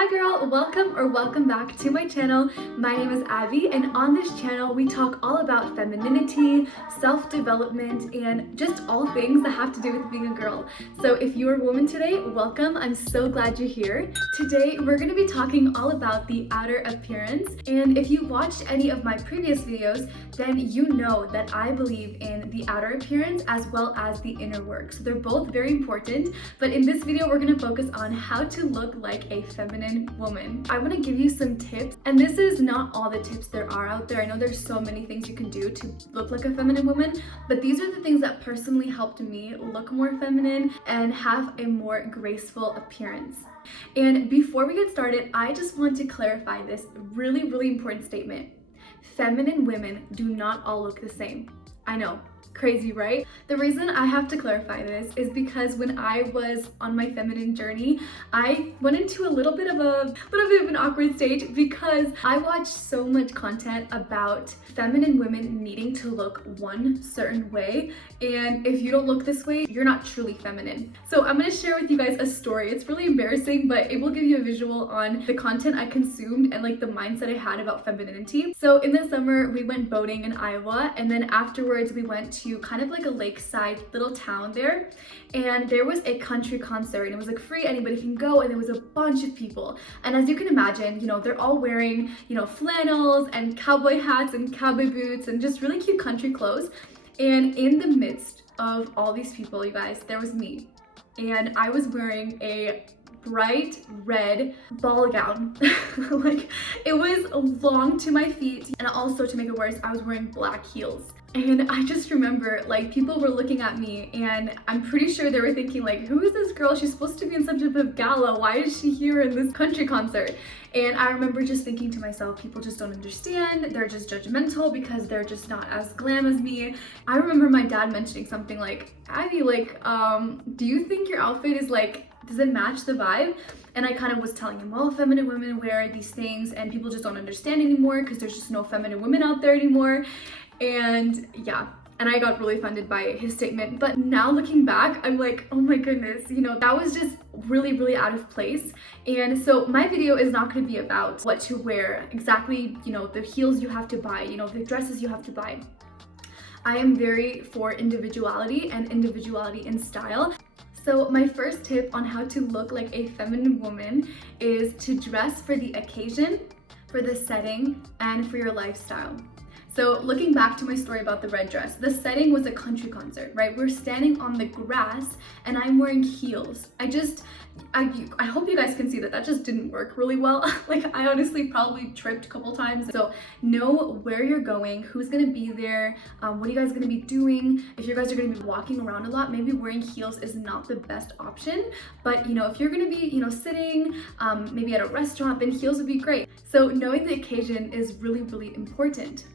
Hi girl, welcome back to my channel. My name is Abby and on this channel we talk all about femininity, self-development, and just all things that have to do with being a girl. So if you're a woman today, welcome. I'm so glad you're here. Today we're going to be talking all about the outer appearance, and if you watched any of my previous videos, then you know that I believe in the outer appearance as well as the inner work. So they're both very important, but in this video we're going to focus on how to look like a feminine woman. I want to give you some tips, and this is not all the tips there are out there. I know there's so many things you can do to look like a feminine woman, but these are the things that personally helped me look more feminine and have a more graceful appearance. And before we get started, I just want to clarify this really important statement. Feminine women do not all look the same. I know, crazy, right? The reason I have to clarify this is because when I was on my feminine journey, I went into a little bit of an awkward stage because I watched so much content about feminine women needing to look one certain way, and if you don't look this way, you're not truly feminine. So I'm going to share with you guys a story. It's really embarrassing, but it will give you a visual on the content I consumed and like the mindset I had about femininity. So in the summer, we went boating in Iowa, and then afterwards we went to kind of like a lakeside little town there, and there was a country concert, and it was like free, anybody can go, and there was a bunch of people. And as you can imagine, they're all wearing, flannels and cowboy hats and cowboy boots and just really cute country clothes. And in the midst of all these people, you guys, there was me, and I was wearing a bright red ball gown. Like, it was long to my feet, and also, to make it worse, I was wearing black heels. And I just remember, like, people were looking at me, and I'm pretty sure they were thinking, like, who is this girl? She's supposed to be in some type of gala. Why is she here in this country concert? And I remember just thinking to myself, people just don't understand. They're just judgmental because they're just not as glam as me. I remember my dad mentioning something like, Abby, like, do you think your outfit is like, does it match the vibe? And I kind of was telling him, well, feminine women wear these things and people just don't understand anymore because there's just no feminine women out there anymore. And yeah, and I got really offended by his statement. But now looking back, I'm like, oh my goodness, that was just really out of place. And so my video is not going to be about what to wear exactly, the heels you have to buy, the dresses you have to buy. I am very for individuality and individuality in style. So my first tip on how to look like a feminine woman is to dress for the occasion, for the setting, and for your lifestyle. So looking back to my story about the red dress, the setting was a country concert, right? We're standing on the grass and I'm wearing heels. I hope you guys can see that just didn't work really well. Like, I honestly probably tripped a couple times. So know where you're going, who's gonna be there, what are you guys gonna be doing. If you guys are gonna be walking around a lot, maybe wearing heels is not the best option. But if you're gonna be, sitting maybe at a restaurant, then heels would be great. So knowing the occasion is really important.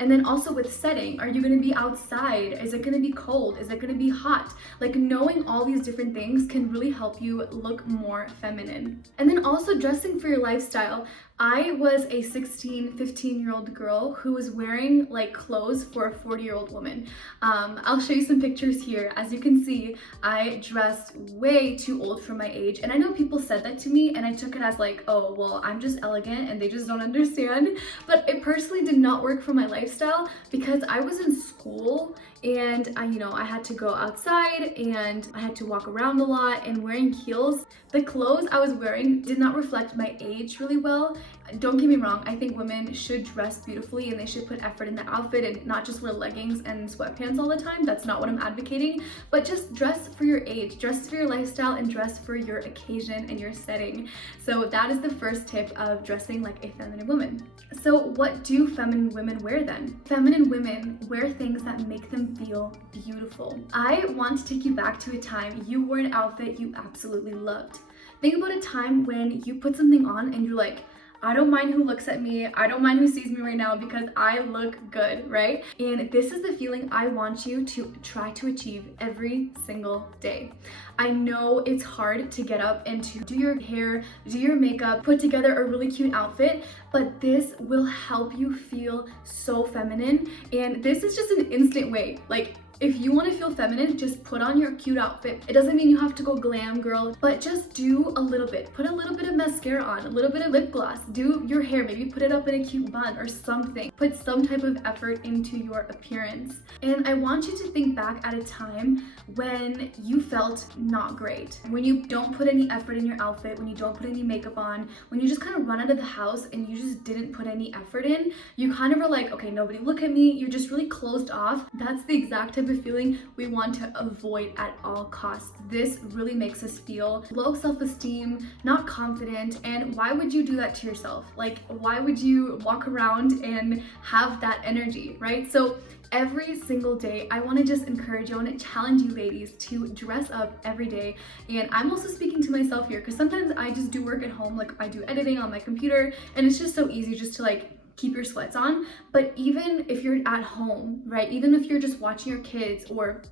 And then also with setting, are you going to be outside? Is it going to be cold? Is it going to be hot? Like, knowing all these different things can really help you look more feminine. And then also dressing for your lifestyle. I was a 15-year-old girl who was wearing like clothes for a 40-year-old woman. I'll show you some pictures here. As you can see, I dressed way too old for my age. And I know people said that to me and I took it as like, oh, well, I'm just elegant and they just don't understand. But it personally did not work for my lifestyle because I was in school and I had to go outside and I had to walk around a lot, and wearing heels, the clothes I was wearing did not reflect my age really well. Don't get me wrong, I think women should dress beautifully and they should put effort in the outfit and not just wear leggings and sweatpants all the time. That's not what I'm advocating, but just dress for your age, dress for your lifestyle, and dress for your occasion and your setting. So that is the first tip of dressing like a feminine woman. So what do feminine women wear then? Feminine women wear things that make them feel beautiful. I want to take you back to a time you wore an outfit you absolutely loved. Think about a time when you put something on and you're like, I don't mind who looks at me, I don't mind who sees me right now because I look good, right? And this is the feeling I want you to try to achieve every single day. I know it's hard to get up and to do your hair, do your makeup, put together a really cute outfit, but this will help you feel so feminine. And this is just an instant way. Like, If you want to feel feminine, just put on your cute outfit. It doesn't mean you have to go glam girl, but just do a little bit. Put a little bit of mascara on, a little bit of lip gloss, do your hair, maybe put it up in a cute bun or something. Put some type of effort into your appearance. And I want you to think back at a time when you felt not great, when you don't put any effort in your outfit, when you don't put any makeup on, when you just kind of run out of the house and you just didn't put any effort in. You kind of are like, okay, nobody look at me. You're just really closed off. That's the exact type of feeling we want to avoid at all costs. This really makes us feel low self-esteem, not confident, and why would you do that to yourself? Like, why would you walk around and have that energy, right? So every single day, I want to just encourage you, I want to challenge you ladies to dress up every day. And I'm also speaking to myself here because sometimes I just do work at home, like I do editing on my computer, and it's just so easy just to like keep your sweats on. But even if you're at home, right, even if you're just watching your kids or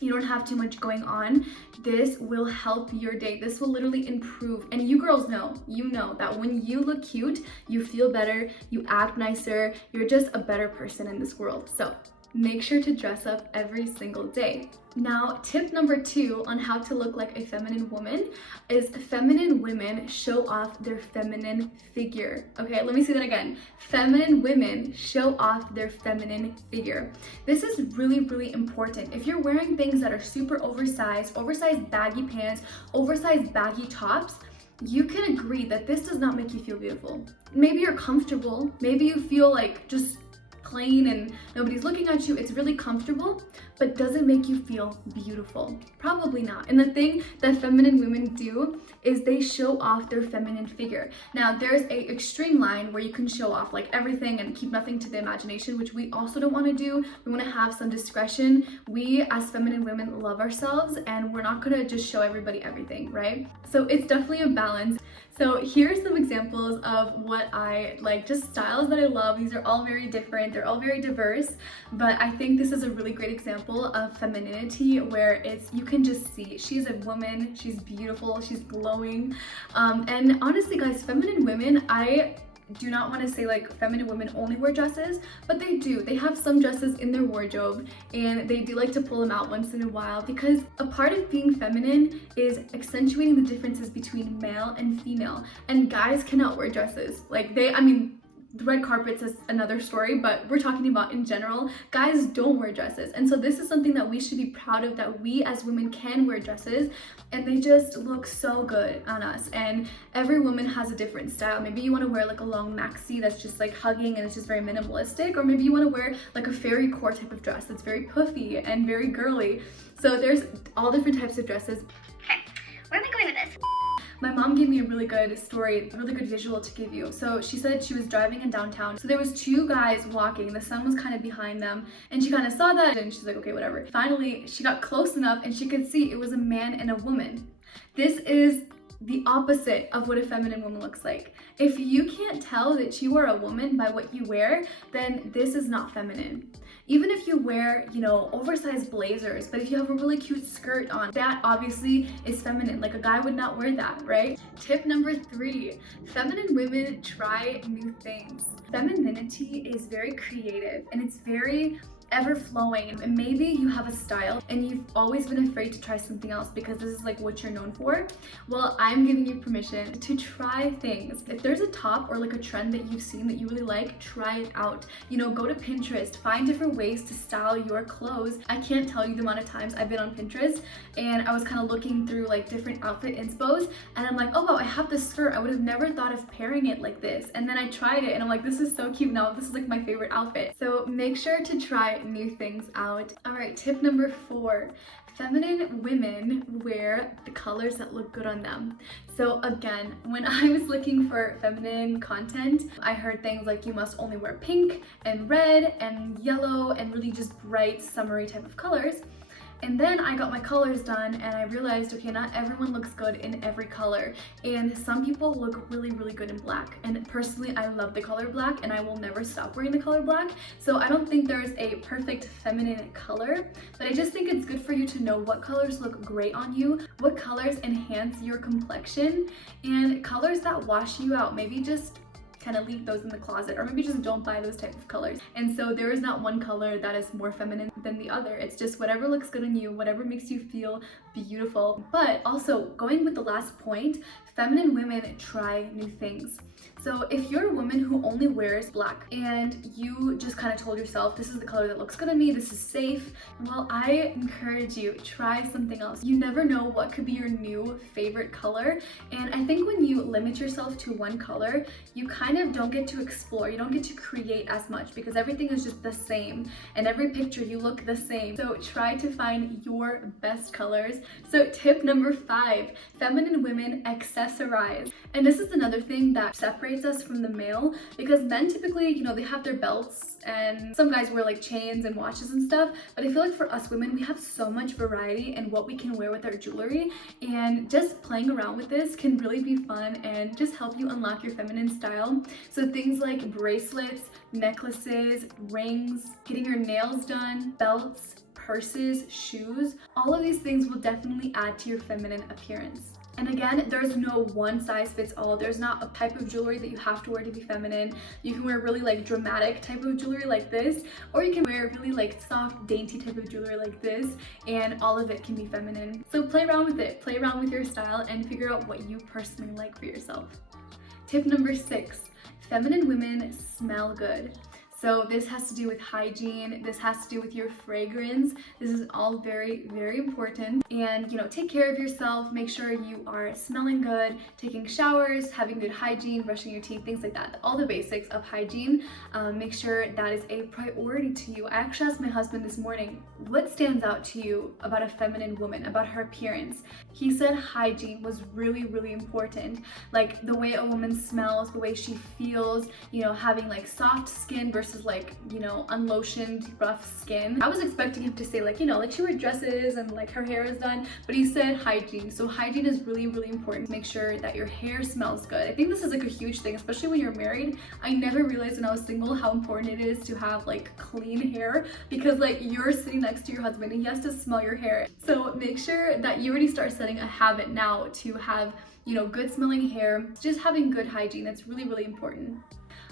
you don't have too much going on, this will help your day. This will literally improve. And you girls know, you know that when you look cute, you feel better, you act nicer, you're just a better person in this world. So make sure to dress up every single day. Now, tip number 2 on how to look like a feminine woman is feminine women show off their feminine figure. Okay, let me say that again. Feminine women show off their feminine figure. This is really, really important. If you're wearing things that are super oversized baggy pants, oversized baggy tops, you can agree that this does not make you feel beautiful. Maybe you're comfortable, maybe you feel like just plain and nobody's looking at you, it's really comfortable, but does it make you feel beautiful? Probably not. And the thing that feminine women do is they show off their feminine figure. Now, there's a extreme line where you can show off like everything and keep nothing to the imagination, which we also don't want to do. We want to have some discretion. We as feminine women love ourselves and we're not going to just show everybody everything, right? So it's definitely a balance. So here's some examples of what I like, just styles that I love. These are all very different, they're all very diverse, but I think this is a really great example of femininity where it's, you can just see she's a woman, she's beautiful, she's glowing. And honestly guys, feminine women, I do not want to say like feminine women only wear dresses, but they do. They have some dresses in their wardrobe and they do like to pull them out once in a while because a part of being feminine is accentuating the differences between male and female. And guys cannot wear dresses. Like I mean, the red carpets is another story, but we're talking about in general, guys don't wear dresses. And so this is something that we should be proud of, that we as women can wear dresses and they just look so good on us. And every woman has a different style. Maybe you want to wear like a long maxi that's just like hugging and it's just very minimalistic, or maybe you want to wear like a fairy core type of dress that's very puffy and very girly. So there's all different types of dresses. Okay, where am I going with this? My mom gave me a really good story, a really good visual to give you. So she said she was driving in downtown. So there was 2 guys walking. The sun was kind of behind them and she kind of saw that and she's like, okay, whatever. Finally, she got close enough and she could see it was a man and a woman. This is the opposite of what a feminine woman looks like. If you can't tell that you are a woman by what you wear, then this is not feminine. Even if you wear, you know, oversized blazers, but if you have a really cute skirt on, that obviously is feminine. Like a guy would not wear that, right? Tip number 3, feminine women try new things. Femininity is very creative and it's very ever-flowing, and maybe you have a style and you've always been afraid to try something else because this is like what you're known for. Well, I'm giving you permission to try things. If there's a top or like a trend that you've seen that you really like, try it out. You know, go to Pinterest, find different ways to style your clothes. I can't tell you the amount of times I've been on Pinterest and I was kind of looking through like different outfit inspos and I'm like, oh wow, I have this skirt, I would have never thought of pairing it like this, and then I tried it and I'm like, this is so cute now, this is like my favorite outfit. So make sure to try new things out. All right, tip number 4, feminine women wear the colors that look good on them. So again, when I was looking for feminine content, I heard things like you must only wear pink and red and yellow and really just bright summery type of colors. And then I got my colors done and I realized, okay, not everyone looks good in every color. And some people look really, really good in black. And personally, I love the color black and I will never stop wearing the color black. So I don't think there's a perfect feminine color, but I just think it's good for you to know what colors look great on you, what colors enhance your complexion, and colors that wash you out. Maybe just kind of leave those in the closet, or maybe just don't buy those type of colors. And so there is not one color that is more feminine than the other. It's just whatever looks good on you, whatever makes you feel beautiful. But also, going with the last point, feminine women try new things. So if you're a woman who only wears black and you just kind of told yourself, this is the color that looks good on me, this is safe, well, I encourage you, try something else. You never know what could be your new favorite color. And I think when you limit yourself to one color, you kind of don't get to explore, you don't get to create as much because everything is just the same and every picture you look the same. So try to find your best colors. So tip number 5, feminine women accessorize. And this is another thing that separates us from the male, because men typically, you know, they have their belts and some guys wear like chains and watches and stuff, but I feel like for us women, we have so much variety in what we can wear with our jewelry, and just playing around with this can really be fun and just help you unlock your feminine style. So things like bracelets, necklaces, rings, getting your nails done, belts, purses, shoes, all of these things will definitely add to your feminine appearance. And again, there's no one size fits all. There's not a type of jewelry that you have to wear to be feminine. You can wear really like dramatic type of jewelry like this, or you can wear really like soft, dainty type of jewelry like this, and all of it can be feminine. So play around with it, play around with your style and figure out what you personally like for yourself. Tip number 6, feminine women smell good. So this has to do with hygiene, this has to do with your fragrance. This is all very, very important. And you know, take care of yourself, make sure you are smelling good, taking showers, having good hygiene, brushing your teeth, things like that. All the basics of hygiene, make sure that is a priority to you. I actually asked my husband this morning, what stands out to you about a feminine woman, about her appearance? He said hygiene was really, really important. Like the way a woman smells, the way she feels, you know, having like soft skin versus like, you know, unlotioned, rough skin. I was expecting him to say like, you know, like she wears dresses and like her hair is done, but he said hygiene. So hygiene is really, really important. Make sure that your hair smells good. I think this is like a huge thing, especially when you're married. I never realized when I was single how important it is to have like clean hair, because like you're sitting next to your husband and he has to smell your hair. So make sure that you already start setting a habit now to have, you know, good smelling hair, just having good hygiene. That's really, really important.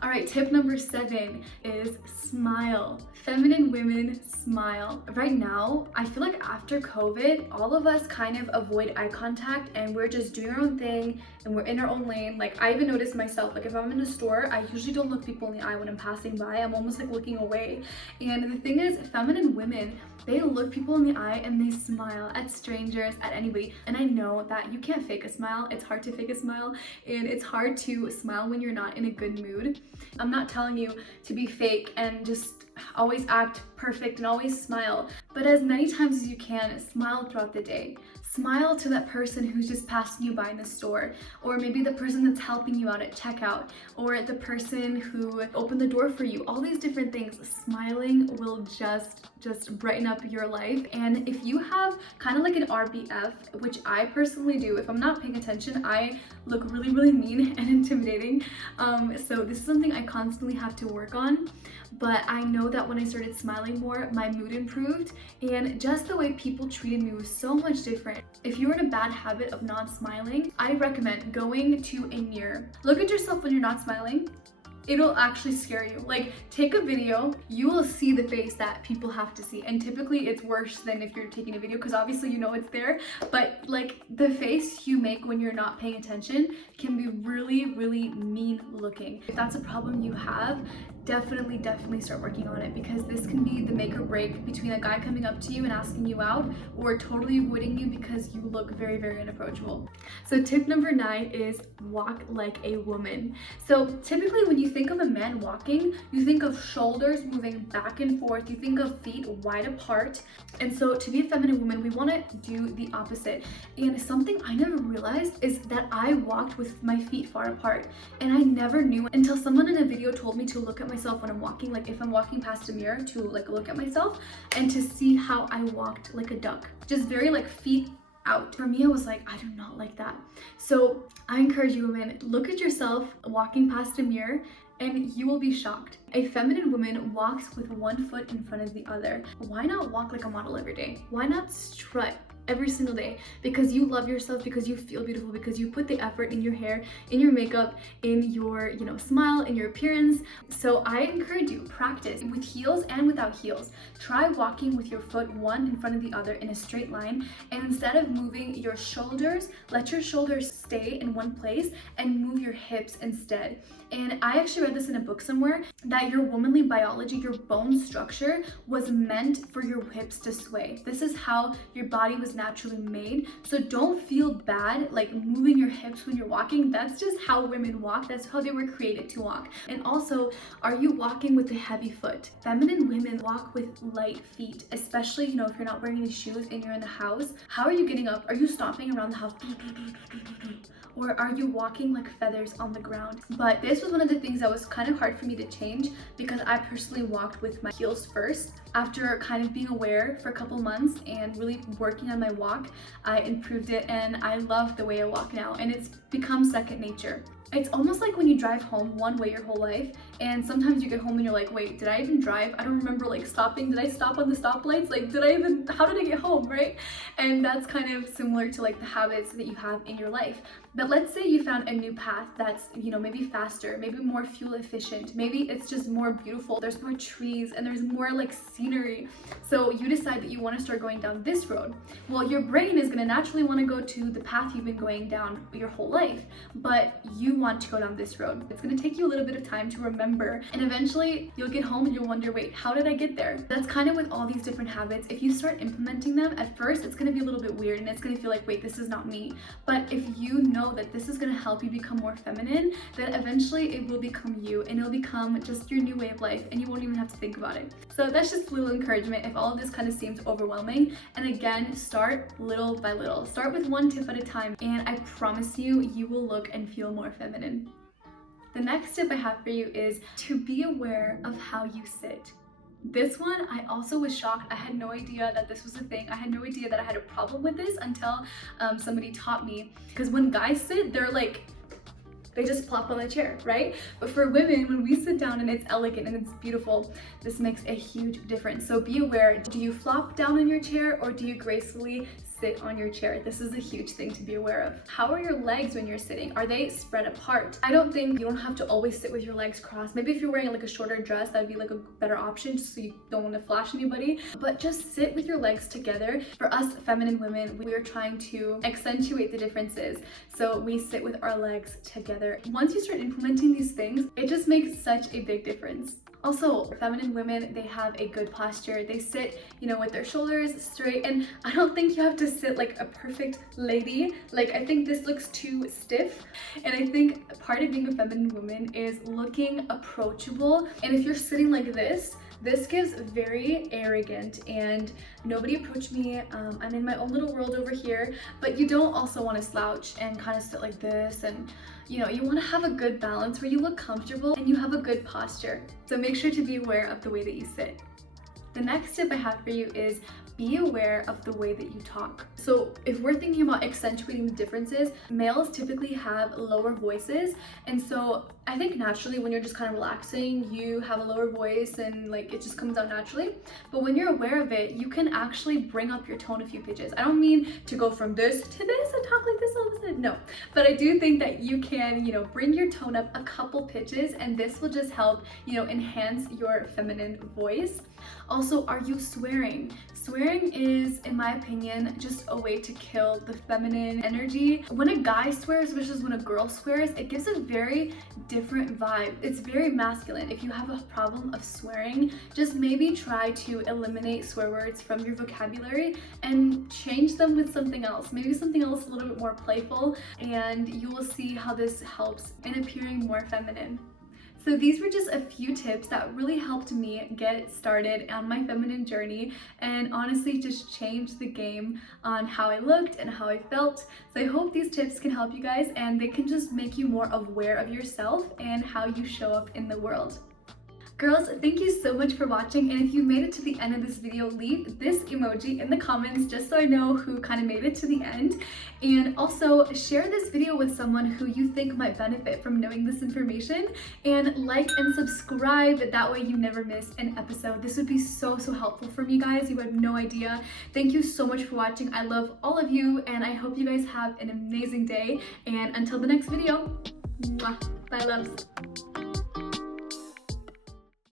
All right, tip number 7 is smile. Feminine women smile. Right now, I feel like after COVID, all of us kind of avoid eye contact and we're just doing our own thing and we're in our own lane. Like I even noticed myself, like if I'm in a store, I usually don't look people in the eye when I'm passing by. I'm almost like looking away. And the thing is, feminine women, they look people in the eye and they smile at strangers, at anybody. And I know that you can't fake a smile. It's hard to fake a smile, and it's hard to smile when you're not in a good mood. I'm not telling you to be fake and just always act perfect and always smile, but as many times as you can, smile throughout the day. Smile to that person who's just passing you by in the store, or maybe the person that's helping you out at checkout, or the person who opened the door for you. All these different things, smiling will just brighten up your life. And if you have kind of like an RBF, which I personally do, if I'm not paying attention, I look really, really mean and intimidating. So this is something I constantly have to work on. But I know that when I started smiling more, my mood improved, and just the way people treated me was so much different. If you're in a bad habit of not smiling, I recommend going to a mirror. Look at yourself when you're not smiling. It'll actually scare you. Like, take a video, you will see the face that people have to see. And typically it's worse than if you're taking a video, because obviously you know it's there, but like the face you make when you're not paying attention can be really, really mean looking. If that's a problem you have, definitely start working on it, because this can be the make or break between a guy coming up to you and asking you out, or totally avoiding you because you look very, very unapproachable. So tip number 9 is walk like a woman. So typically when you think of a man walking, you think of shoulders moving back and forth, you think of feet wide apart. And so to be a feminine woman, we want to do the opposite. And something I never realized is that I walked with my feet far apart, and I never knew until someone in a video told me to look at myself when I'm walking, like if I'm walking past a mirror, to like look at myself and to see how I walked like a duck, just very like feet out. For me, I was like, I do not like that. So I encourage you women, look at yourself walking past a mirror and you will be shocked. A feminine woman walks with one foot in front of the other. Why not walk like a model every day? Why not strut every single day because you love yourself, because you feel beautiful, because you put the effort in your hair, in your makeup, in your, smile, in your appearance. So I encourage you, practice with heels and without heels. Try walking with your foot one in front of the other in a straight line, and instead of moving your shoulders, let your shoulders stay in one place and move your hips instead. And I actually read this in a book somewhere that your womanly biology, your bone structure, was meant for your hips to sway. This is how your body was naturally made. So don't feel bad like moving your hips when you're walking. That's just how women walk. That's how they were created to walk. And also, are you walking with a heavy foot? Feminine women walk with light feet, especially, if you're not wearing any shoes and you're in the house. How are you getting up? Are you stomping around the house? Or are you walking like feathers on the ground? But this was one of the things that was kind of hard for me to change because I personally walked with my heels first. After kind of being aware for a couple months and really working on my walk, I improved it and I love the way I walk now, and it's become second nature. It's almost like when you drive home one way your whole life, and sometimes you get home and you're like, wait, did I even drive? I don't remember like stopping. Did I stop on the stoplights? Like, how did I get home, right? And that's kind of similar to like the habits that you have in your life. But let's say you found a new path that's, maybe faster, maybe more fuel efficient, maybe it's just more beautiful, there's more trees and there's more like scenery. So you decide that you want to start going down this road. Well, your brain is going to naturally want to go to the path you've been going down your whole life, but you want to go down this road. It's going to take you a little bit of time to remember, and eventually you'll get home and you'll wonder, wait, how did I get there? That's kind of with all these different habits. If you start implementing them, at first it's going to be a little bit weird and it's going to feel like, wait, this is not me. But if you know that this is going to help you become more feminine, then eventually it will become you and it'll become just your new way of life and you won't even have to think about it. So that's just a little encouragement if all of this kind of seems overwhelming. And again, start little by little. Start with one tip at a time, and I promise you, you will look and feel more feminine. The next tip I have for you is to be aware of how you sit. This one, I also was shocked. I had no idea that this was a thing. I had no idea that I had a problem with this until somebody taught me. Because when guys sit, they just plop on the chair, right? But for women, when we sit down and it's elegant and it's beautiful, this makes a huge difference. So be aware, do you flop down in your chair or do you gracefully sit on your chair? This is a huge thing to be aware of. How are your legs when you're sitting? Are they spread apart? I don't think you don't have to always sit with your legs crossed. Maybe if you're wearing like a shorter dress, that would be like a better option just so you don't want to flash anybody. But just sit with your legs together. For us feminine women, we are trying to accentuate the differences. So we sit with our legs together. Once you start implementing these things, it just makes such a big difference. Also, feminine women, they have a good posture. They sit, with their shoulders straight, and I don't think you have to sit like a perfect lady. Like, I think this looks too stiff, and I think part of being a feminine woman is looking approachable. And if you're sitting like this gives very arrogant and nobody approach me, I'm in my own little world over here. But you don't also want to slouch and kind of sit like this, and you want to have a good balance where you look comfortable and you have a good posture. So make sure to be aware of the way that you sit. The next tip I have for you is be aware of the way that you talk. So if we're thinking about accentuating the differences, males typically have lower voices. And so I think naturally when you're just kind of relaxing, you have a lower voice and like it just comes out naturally. But when you're aware of it, you can actually bring up your tone a few pitches. I don't mean to go from this to this and talk like this all of a sudden, no. But I do think that you can, bring your tone up a couple pitches, and this will just help, enhance your feminine voice. Also, are you swearing? Swearing is, in my opinion, just a way to kill the feminine energy. When a guy swears versus when a girl swears, it gives a very different vibe. It's very masculine. If you have a problem of swearing, just maybe try to eliminate swear words from your vocabulary and change them with something else. Maybe something else a little bit more playful, and you will see how this helps in appearing more feminine. So these were just a few tips that really helped me get started on my feminine journey, and honestly just changed the game on how I looked and how I felt. So I hope these tips can help you guys, and they can just make you more aware of yourself and how you show up in the world. Girls, thank you so much for watching, and if you made it to the end of this video, leave this emoji in the comments just so I know who kind of made it to the end. And also share this video with someone who you think might benefit from knowing this information, and like and subscribe, that way you never miss an episode. This would be so helpful for me, guys. You have no idea. Thank you so much for watching. I love all of you, and I hope you guys have an amazing day, and until the next video, mwah, bye loves.